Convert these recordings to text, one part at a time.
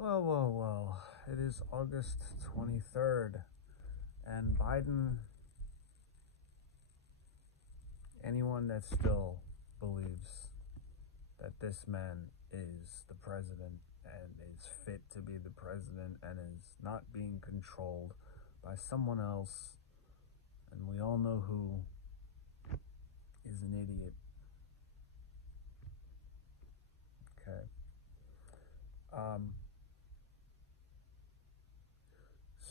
Well. It is August 23rd, and Biden, anyone that still believes that this man is the president and is fit to be the president and is not being controlled by someone else, and we all know who, is an idiot. Okay.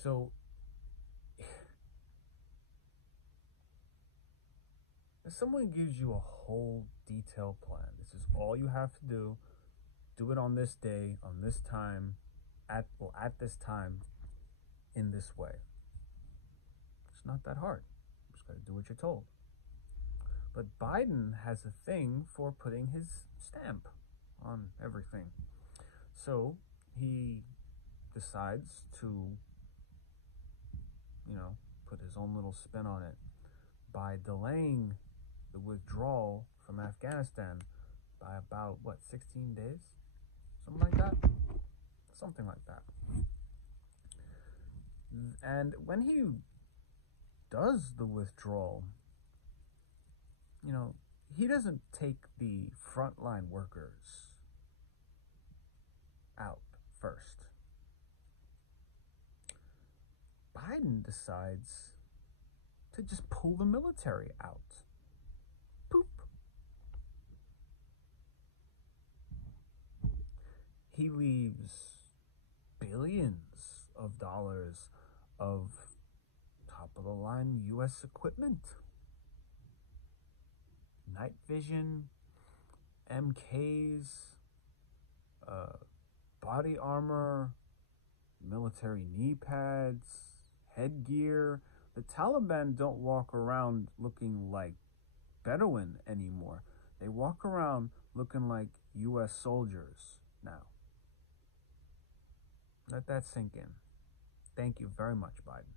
So if someone gives you a whole detailed plan, this is all you have to do. Do it on this day, on this time, at this time, in this way. It's not that hard. You just got to do what you're told. But Biden has a thing for putting his stamp on everything. So he decides to, put his own little spin on it by delaying the withdrawal from Afghanistan by about, 16 days? Something like that? Something like that. And when he does the withdrawal, he doesn't take the frontline workers out first. Biden decides to just pull the military out. Poop. He leaves billions of dollars of top-of-the-line U.S. equipment. Night vision, MKs, body armor, military knee pads, headgear. The Taliban don't walk around looking like Bedouin anymore. They walk around looking like U.S. soldiers now. Let that sink in. Thank you very much, Biden.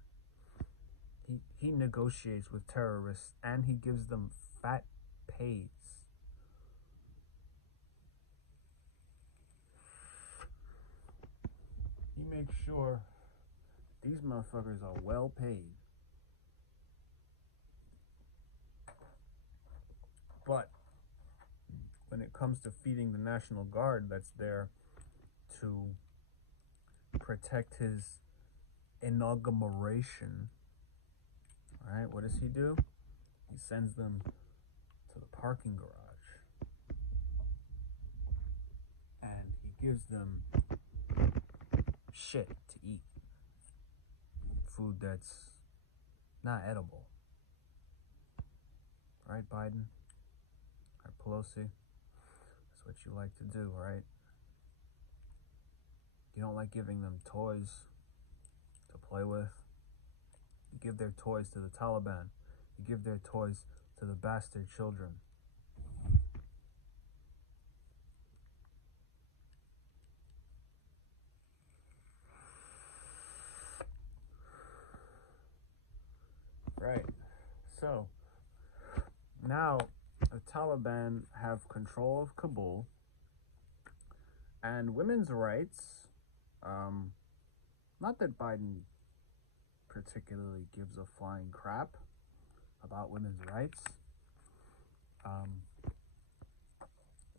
He negotiates with terrorists and he gives them fat pays. He makes sure these motherfuckers are well paid. But when it comes to feeding the National Guard that's there to protect his inauguration, right? What does he do? He sends them to the parking garage and he gives them shit to eat, food that's not edible, right, Biden? Right, Pelosi? That's what you like to do, right? You don't like giving them toys to play with. You give their toys to the Taliban. You give their toys to the bastard children. Right. So, now the Taliban have control of Kabul, and women's rights, not that Biden particularly gives a flying crap about women's rights,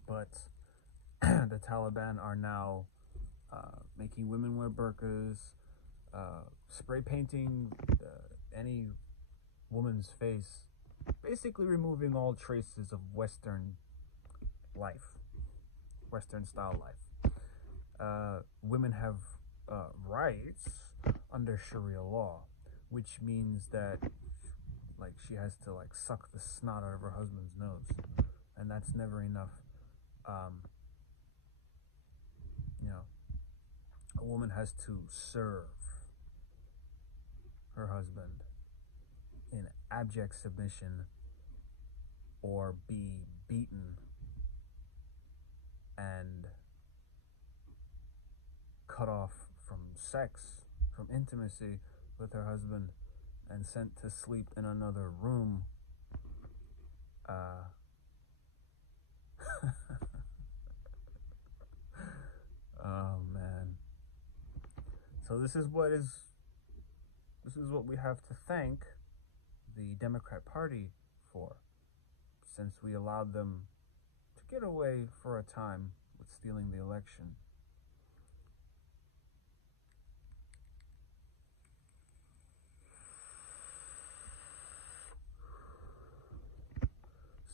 but the Taliban are now making women wear burqas, spray painting any woman's face, basically removing all traces of Western life, Western style life. Women have rights under Sharia law, which means that she has to suck the snot out of her husband's nose, and that's never enough. A woman has to serve her husband in abject submission or be beaten and cut off from sex, from intimacy with her husband, and sent to sleep in another room. Oh man, So this is what we have to thank the Democrat Party for, since we allowed them to get away for a time with stealing the election.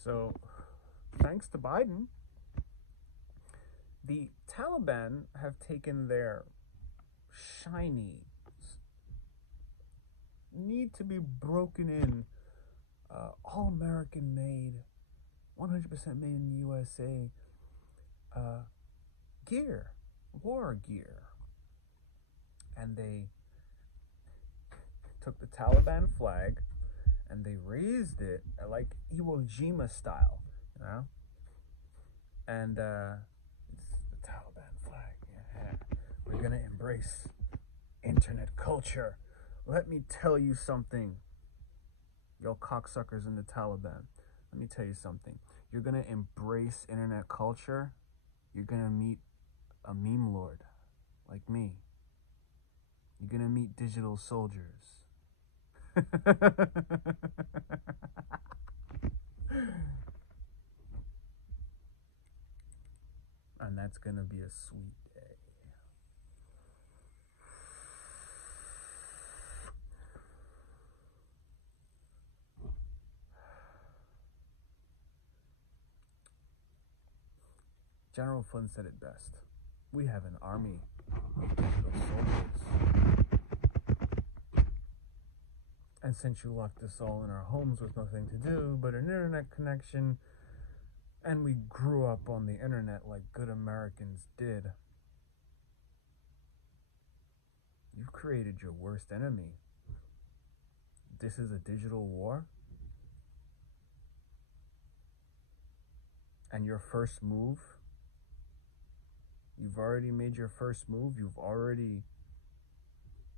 So, thanks to Biden, the Taliban have taken their shiny, need to be broken in, all American made, 100% made in the USA gear, war gear. And they took the Taliban flag and they raised it like Iwo Jima style, you know? And it's the Taliban flag. Yeah. We're gonna embrace internet culture. Let me tell you something, yo cocksuckers in the Taliban. Let me tell you something. You're gonna embrace internet culture. You're gonna meet a meme lord like me. You're gonna meet digital soldiers. And that's gonna be a sweet day. General Flynn said it best. We have an army of digital soldiers. And since you locked us all in our homes with nothing to do but an internet connection, and we grew up on the internet like good Americans did, you've created your worst enemy. This is a digital war. And your first move, you've already made your first move. You've already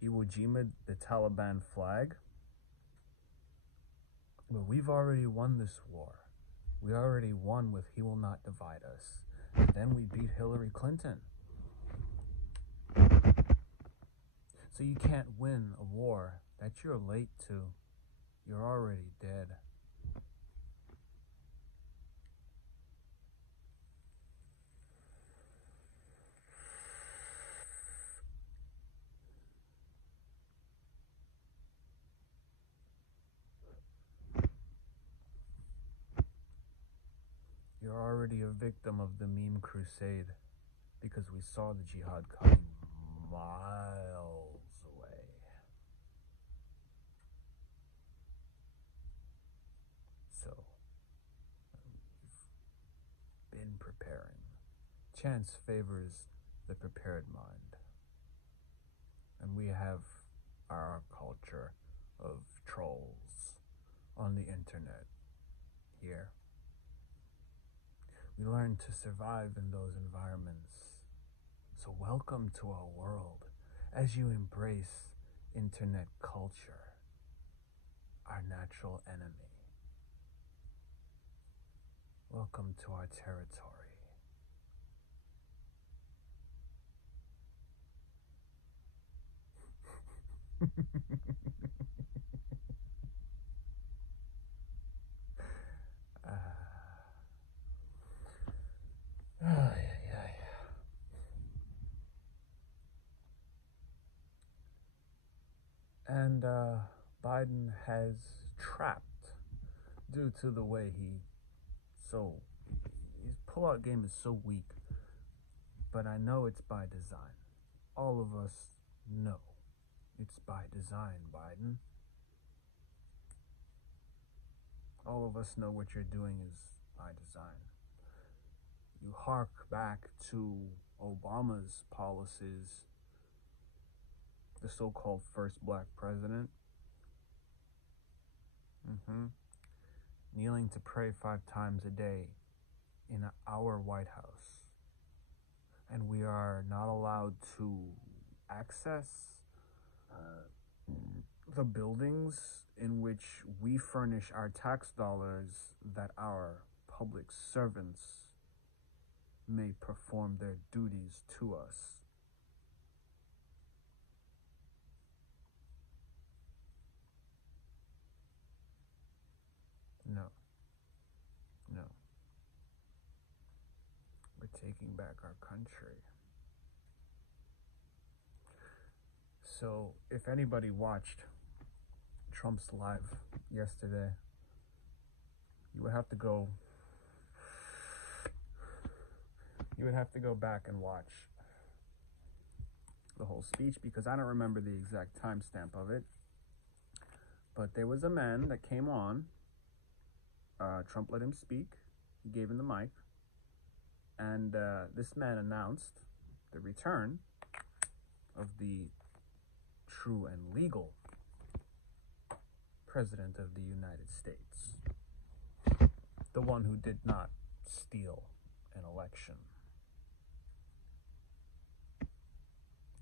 Iwo Jima the Taliban flag. But we've already won this war. We already won with He Will Not Divide Us. And then we beat Hillary Clinton. So you can't win a war that you're late to. You're already dead. You're already a victim of the meme crusade because we saw the jihad coming miles away. So, we've been preparing. Chance favors the prepared mind. And we have our culture of trolls on the internet here. We learn to survive in those environments. So welcome to our world as you embrace internet culture, our natural enemy. Welcome to our territory. And Biden has trapped, due to the way his pullout game is so weak, but I know it's by design. All of us know it's by design, Biden. All of us know what you're doing is by design. You hark back to Obama's policies, the so-called first black president, kneeling to pray 5 times a day in our White House. And we are not allowed to access the buildings in which we furnish our tax dollars that our public servants may perform their duties to us. taking back our country. So, if anybody watched Trump's live yesterday, you would have to go back and watch the whole speech, because I don't remember the exact timestamp of it. But there was a man that came on. Trump let him speak. He gave him the mic. And this man announced the return of the true and legal President of the United States. The one who did not steal an election.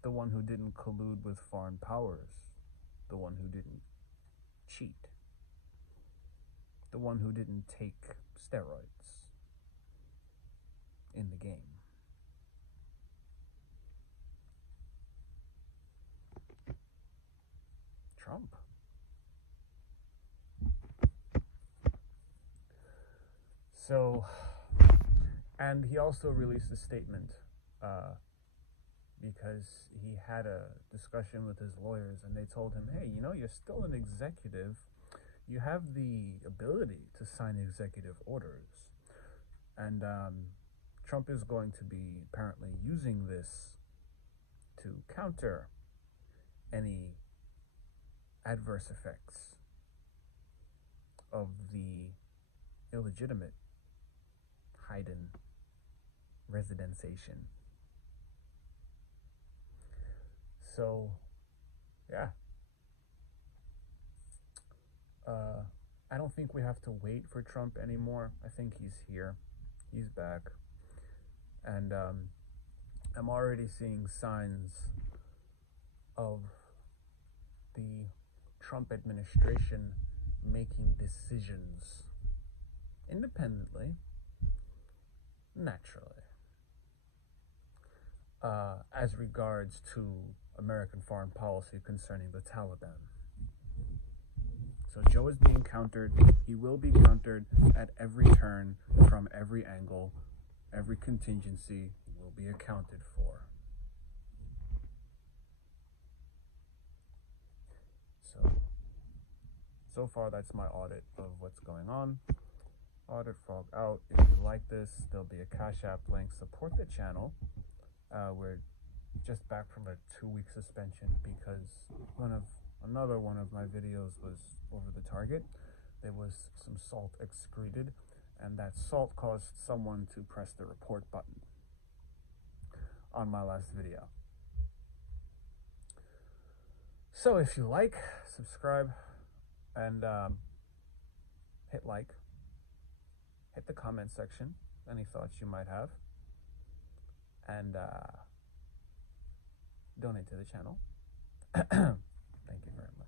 The one who didn't collude with foreign powers. The one who didn't cheat. The one who didn't take steroids in the game. Trump. So, and he also released a statement because he had a discussion with his lawyers, and they told him, hey, you know, you're still an executive. You have the ability to sign executive orders. And Trump is going to be apparently using this to counter any adverse effects of the illegitimate Haydn residentiation. So, yeah. I don't think we have to wait for Trump anymore. I think he's here. He's back. And I'm already seeing signs of the Trump administration making decisions independently, naturally, as regards to American foreign policy concerning the Taliban. So Joe is being countered. He will be countered at every turn, from every angle. Every contingency will be accounted for. So far, that's my audit of what's going on. Audit frog out. If you like this, there'll be a Cash App link. Support the channel. We're just back from a 2-week suspension because another one of my videos was over the target. There was some salt excreted, and that salt caused someone to press the report button on my last video. So if you like, subscribe, and hit like, hit the comment section, any thoughts you might have, and donate to the channel. Thank you very much.